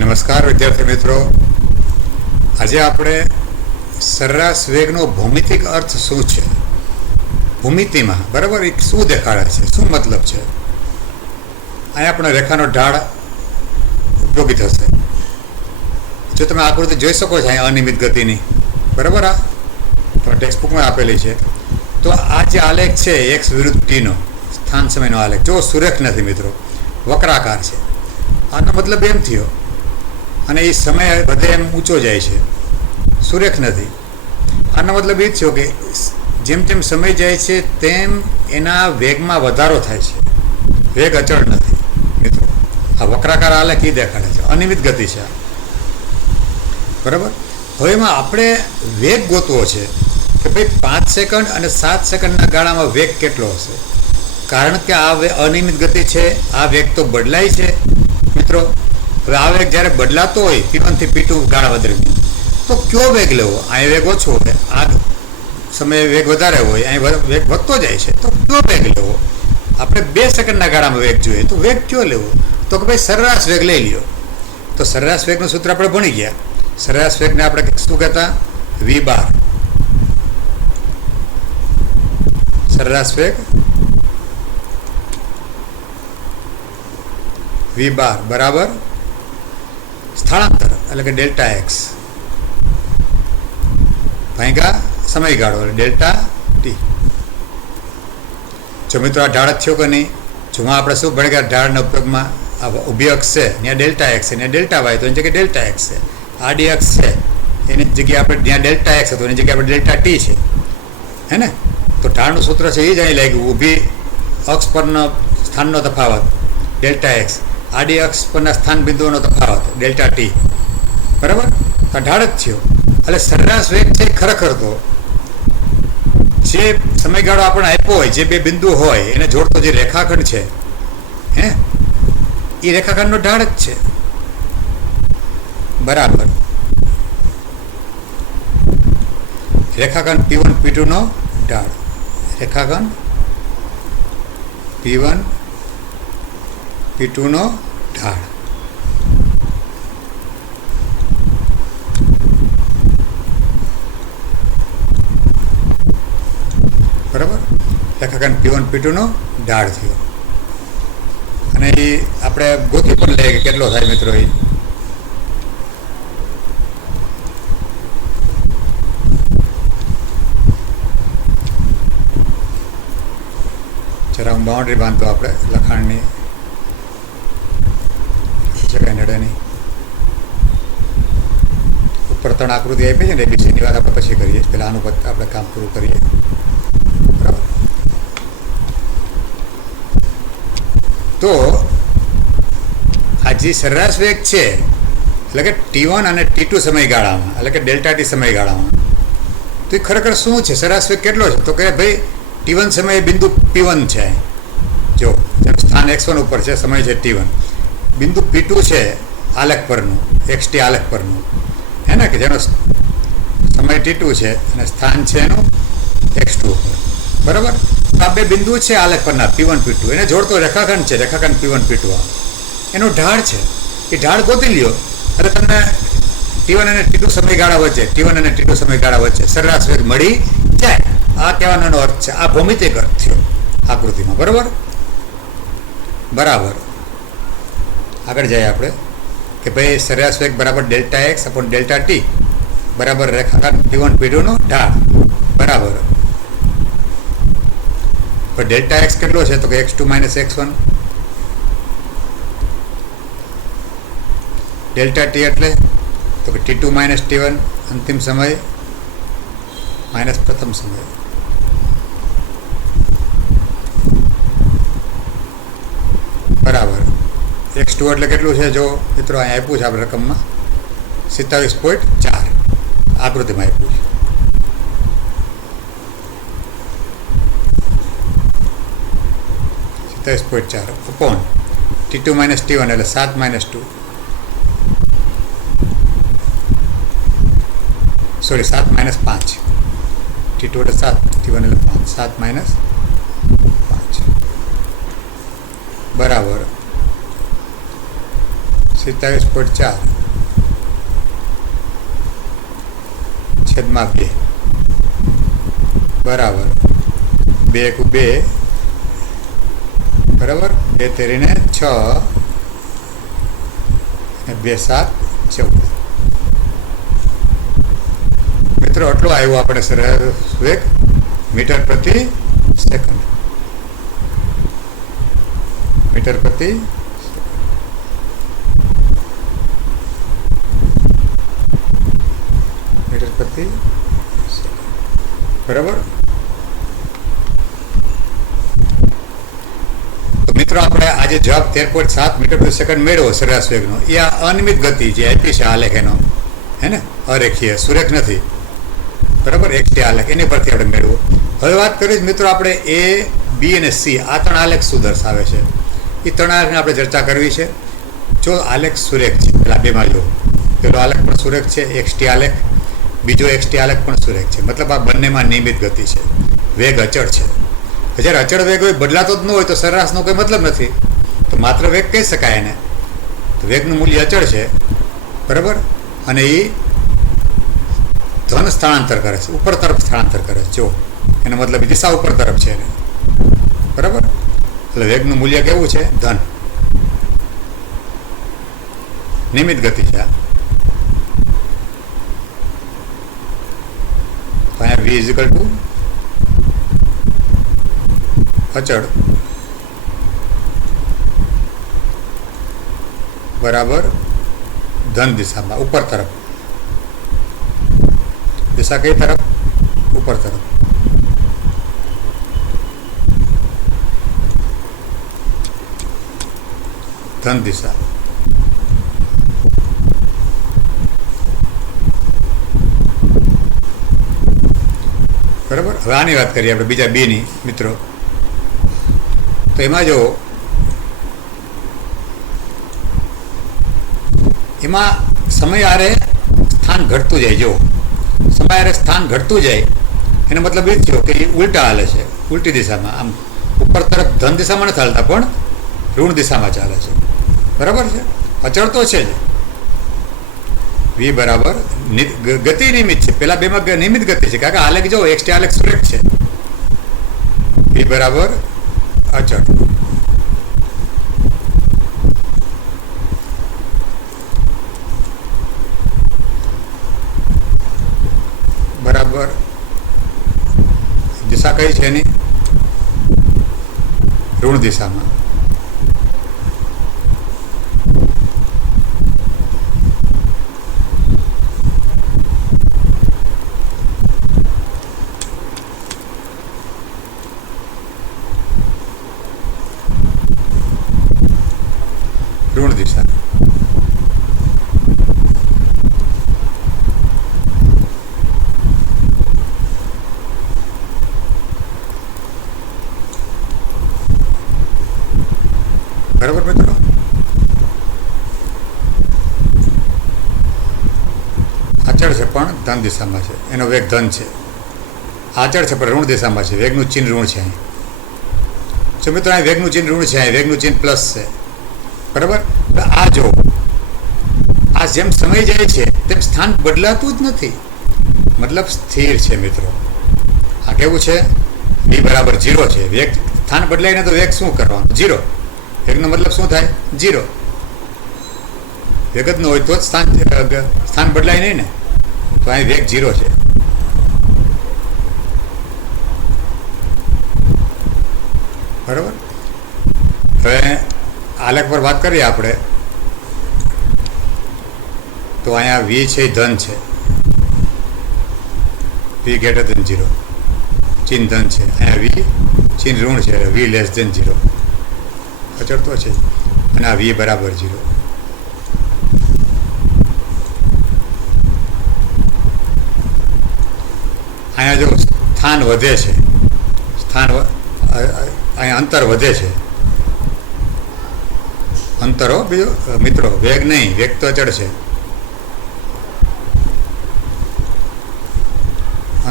નમસ્કાર વિદ્યાર્થી મિત્રો, આજે આપણે સરેરાશ વેગનો ભૌમિતિક અર્થ શું છે, ભૂમિતિમાં બરાબર એક શું દેખાડે છે, શું મતલબ છે. અહીંયા આપણે રેખાનો ઢાળ ઉપયોગી થશે. જો તમે આકૃતિ જોઈ શકો છો અહીંયા અનિયમિત ગતિની, બરાબર, આ તો ટેક્સ્ટબુકમાં આપેલી છે. તો આ જે આલેખ છે એક્સ વિરુદ્ધ ટીનો સ્થાન સમયનો આલેખ, જો સુરેખ નથી મિત્રો, વક્રાકાર છે. આનો મતલબ એમ થયો, અને એ સમય વધે એમ ઊંચો જાય છે, સુરેખ નથી. આનો મતલબ એ થયો કે જેમ જેમ સમય જાય છે તેમ એના વેગમાં વધારો થાય છે, વેગ અચળ નથી મિત્રો. આ વક્રાકાર આલેખ એ દેખાડે છે, અનિયમિત ગતિ છે, બરાબર. હવે એમાં આપણે વેગ ગોતવો છે કે ભાઈ 5 સેકન્ડ અને 7 સેકન્ડના ગાળામાં વેગ કેટલો હશે. કારણ કે આ અનિયમિત ગતિ છે, આ વેગ તો બદલાય છે મિત્રો. હવે આ વેગ જ્યારે બદલાતો હોય P1 થી P2 ગાળા દરમિયાન, તો કયો વેગ લેવો? અહીં વેગ ઓછો હોય, આ સમયે વેગ વધારે હોય, અહીં વેગ વધતો જાય છે, તો કયો વેગ લેવો? આપણે 2 સેકન્ડના ગાળામાં વેગ જોઈએ, તો વેગ કયો લેવો? તો કે ભાઈ સરેરાશ વેગ લઈ લ્યો. તો સરેરાશ વેગનું સૂત્ર આપણે ભણી ગયા. સરેરાશ વેગને આપણે શું કહેતા? V બાર. સરેરાશ વેગ V બાર બરાબર સ્થળાંતર એટલે કે ડેલ્ટા એક્સ ભાગ્યા સમયગાળો એટલે ડેલ્ટા ટી. જો મિત્રો આ ઢાળ થયો કે નહીં? જો આપણે શું ભણી ગયા ઢાળના ઉપયોગમાં? આ ઊભી અક્ષ છે ત્યાં ડેલ્ટા એક્સ છે, ત્યાં ડેલ્ટા વાય, તો એની જગ્યાએ ડેલ્ટા એક્સ છે. આડી અક્ષ છે એની જગ્યાએ આપણે ત્યાં ડેલ્ટા એક્સ હતો, એની જગ્યાએ આપણે ડેલ્ટા ટી છે, હે ને? તો ઢાળનું સૂત્ર છે એ જ અહીં લાગ્યું. ઊભી અક્ષ પરનો સ્થાનનો તફાવત ડેલ્ટા એક્સ, આડી અક્ષ પરના સ્થાન બિંદુઓનો તફાવત ડેલ્ટા ટી, બરાબર. આ ઢાળ જ થયો. એટલે સરેરાશ વેગ છે ખરેખર તો જે સમયગાળો આપણે આપ્યો હોય, જે બે બિંદુ હોય એને જોડતો જે રેખાખંડ છે, હે, એ રેખાખંડનો ઢાળ જ છે, બરાબર. રેખાખંડ P1 P2 નો ઢાળ, રેખાખંડ P1 P2 નો ઢાળ. બરાબર, રેખાખંડ P1 P2 નો ઢાળ થયો. અને એ આપણે ગોતી પણ લઈએ કે કેટલો થાય મિત્રો. એ જરા હું બાઉન્ડ્રી બાંધતો આપણે લખાણની જગ્યા નડેની ઉપર 3 આકૃતિ આપી છે ને, એબીસીની વાત આપણે પછી કરીએ. પહેલાં આનું આપણે કામ પૂરું કરીએ, બરાબર. તો આ જે સરેરાશ વેગ છે એટલે કે T1 અને T2 સમયગાળામાં, એટલે કે ડેલ્ટા ટી સમયગાળામાં, તો એ ખરેખર શું છે? સરેરાશ વેગ કેટલો છે? તો કે ભાઈ T1 સમયે બિંદુ P1 છે, જો જેનું સ્થાન x1 ઉપર છે, સમય છે T1. બિંદુ P2 છે આલેખ પરનું, xt આલેખ પરનું, હે ને, કે જેનો સમય T2 છે અને સ્થાન છે એનું x2 ઉપર, બરાબર. આ બે બિંદુ છે આલેખ પરના P1 P2, એને જોડતો રેખાખંડ છે, રેખાખંડ P1 P2. આ એનો ઢાળ છે. એ ઢાળ ગોતી લ્યો એટલે તમને T1 અને T2 સમયગાળા વચ્ચે, T1 અને T2 સમયગાળા વચ્ચે સરેરાશ વેગ મળી જાય. આ કહેવાનો અર્થ છે. આ ભૌમિતિક અર્થ થયો આકૃતિમાં, બરાબર. બરાબર, આગળ જઈએ આપણે કે ભાઈ સરેરાશ વેગ બરાબર delta x upon delta T બરાબર રેખાખંડ P1 P2 નો ઢાળ, બરાબર. પણ ડેલ્ટા એક્સ કેટલો છે? તો કે x2 minus x1. Delta T એટલે તો કે T2 માઇનસ T1 અંતિમ સમય માઇનસ પ્રથમ સમય, બરાબર. x2 એટલે કેટલું છે? જો મિત્રો અહીં આપ્યું છે આપણે રકમમાં 27.4 આકૃતિમાં આપ્યું છે. 27.4 અપોન T2 માઇનસ T1 એટલે 7 માઇનસ 2, સોરી 7 માઇનસ 5. T2 એટલે 7, T1 એટલે 5, 7 માઇનસ 5 બરાબર 27.4 છેદમાં 2 બરાબર 2 × 2 બરાબર 2 તેરીને 6 અને 2 7 14. મિત્રો આટલો આવ્યો આપણે સરસ વેગ મીટર પ્રતિ સેકન્ડ. મીટર પ્રતિ બરાબર. તો મિત્રો આપણે આજે જવાબ 13.7 મીટર પ્રતિ સેકન્ડ મેળવો સરેરાશ વેગનો. એ આ અનિયમિત ગતિ જે આપી છે આલેખ એનો, હે ને, અરેખીય સુરેખ નથી, બરાબર, એકથી આલેખ એની પરથી આપણે મેળવો. હવે વાત કરીએ મિત્રો આપણે એ, બી અને સી આ 3 આલેખ શું દર્શાવે છે એ 3 આલેખની આપણે ચર્ચા કરવી છે. જો આલેખ સુરેખ છે, પેલા બેમાં જો પેલો આલેખ પણ સુરેખ છે, એક્સટી આલેખ, બીજો એક્સટી આલેખ પણ સુરેખ છે. મતલબ આ બંનેમાં નિયમિત ગતિ છે, વેગ અચળ છે. જ્યારે અચળ વેગ હોય, બદલાતો જ ન હોય, તો સરેરાશનો કોઈ મતલબ નથી, તો માત્ર વેગ કહી શકાય એને. તો વેગનું મૂલ્ય અચળ છે, બરાબર, અને એ ધન સ્થળાંતર કરે છે, ઉપર તરફ સ્થળાંતર કરે છે. જો એનો મતલબ દિશા ઉપર તરફ છે એને, બરાબર. એટલે વેગનું મૂલ્ય કેવું છે? ધન. નિયમિત ગતિ છે. અહીંયા v ઇઝ ઇક્વલ ટુ અચળ બરાબર ધન દિશામાં ઉપર તરફ. દિશા કઈ તરફ? ઉપર તરફ. ધન દિશા. બરાબર. હવે આની વાત કરીએ આપણે બીજા બેની મિત્રો. તો એમાં જો એમાં સમય આરે સ્થાન ઘટતું જાય. જો સમય આરે સ્થાન ઘટતું જાય એનો મતલબ એ જ થયો કે એ ઉલટા હાલે છે, ઉલટી દિશામાં. આમ ઉપર તરફ ધન દિશામાં નથી હાલતા, પણ ઋણ દિશામાં ચાલે છે, બરાબર છે. અચળ તો છે જ. વી બરાબર ગતિ નિયમિત છે. પેલા બેમાં નિયમિત ગતિ છે, કારણ કે આલેખ જો એક્સટી આલેખ સુરેખ છે. વી બરાબર અચળ બરાબર દિશા કઈ છે એની? ઋણ દિશામાં. ઋણ દિશા. બરાબર મિત્રો. અચળ છે પણ ધન દિશામાં છે, એનો વેગ ધન છે. અચળ છે પણ ઋણ દિશામાં છે, વેગનું ચિહ્ન ઋણ છે અહીં. જો મિત્રો અહીં વેગનું ચિહ્ન ઋણ છે, અહીં વેગનું ચિહ્ન પ્લસ છે, બરાબર. આ જો આ જેમ સમય જાય છે તેમ સ્થાન બદલાતું જ નથી, મતલબ સ્થિર છે મિત્રો. આ કેવું છે? v બરાબર 0 છે. વેગ સ્થાન બદલાય ને તો વેગ શું કરવાનું? 0. વેગનો મતલબ શું થાય? 0. વેગ જ ન હોય તો જ સ્થાન બદલાય નહીં ને. તો અહીં વેગ 0 છે. બરાબર. હવે આલેખ પર વાત કરીએ આપણે તો અહીંયા વી છે ધન છે, વી ગ્રેટર ધેન 0, ચિહ્ન ધન છે. અહીંયા વી ચિહ્ન ઋણ છે, વી લેસ ધેન 0. અચળ તો છે. અને આ વી બરાબર 0. અહીંયા જો સ્થાન વધે છે, અહીંયા અંતર વધે છે. અંતરો બીજો મિત્રો, વેગ નહીં, વેગ તો અચળ છે.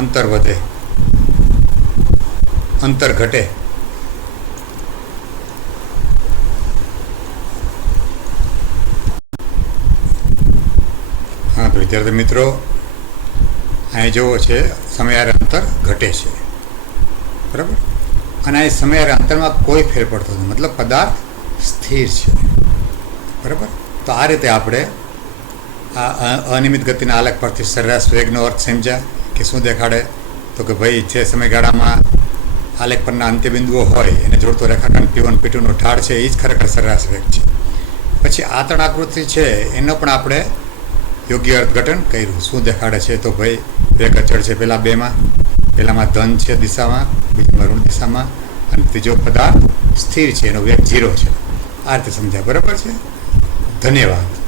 અંતર વધે, અંતર ઘટે. તો વિદ્યાર્થી મિત્રો, અહીં જોવો છે સમયાંતર ઘટે છે, બરાબર. અને અહીં સમયાંતરમાં કોઈ ફેર પડતો નથી, મતલબ પદાર્થ સ્થિર છે, બરાબર. તો આ રીતે આપણે આ અનિયમિત ગતિના આલેખ પરથી સરેરાશ વેગનો અર્થ સમજ્યા કે શું દેખાડે. તો કે ભાઈ જે સમયગાળામાં આલેખ પરના અંત્યબિંદુઓ હોય એને જોડતો રેખાખંડ P1 P2નો ઢાળ છે એ જ ખરેખર સરેરાશ વેગ છે. પછી આ ત્રણ આકૃતિ છે એનો પણ આપણે યોગ્ય અર્થઘટન કર્યું. શું દેખાડે છે? તો ભાઈ વેગ અચળ છે પહેલામાં ધન છે દિશામાં, બીજામાં ઋણ દિશામાં, અને ત્રીજો પદાર્થ સ્થિર છે, એનો વેગ 0 છે. આ રીતે સમજાય, બરાબર છે. ધન્યવાદ.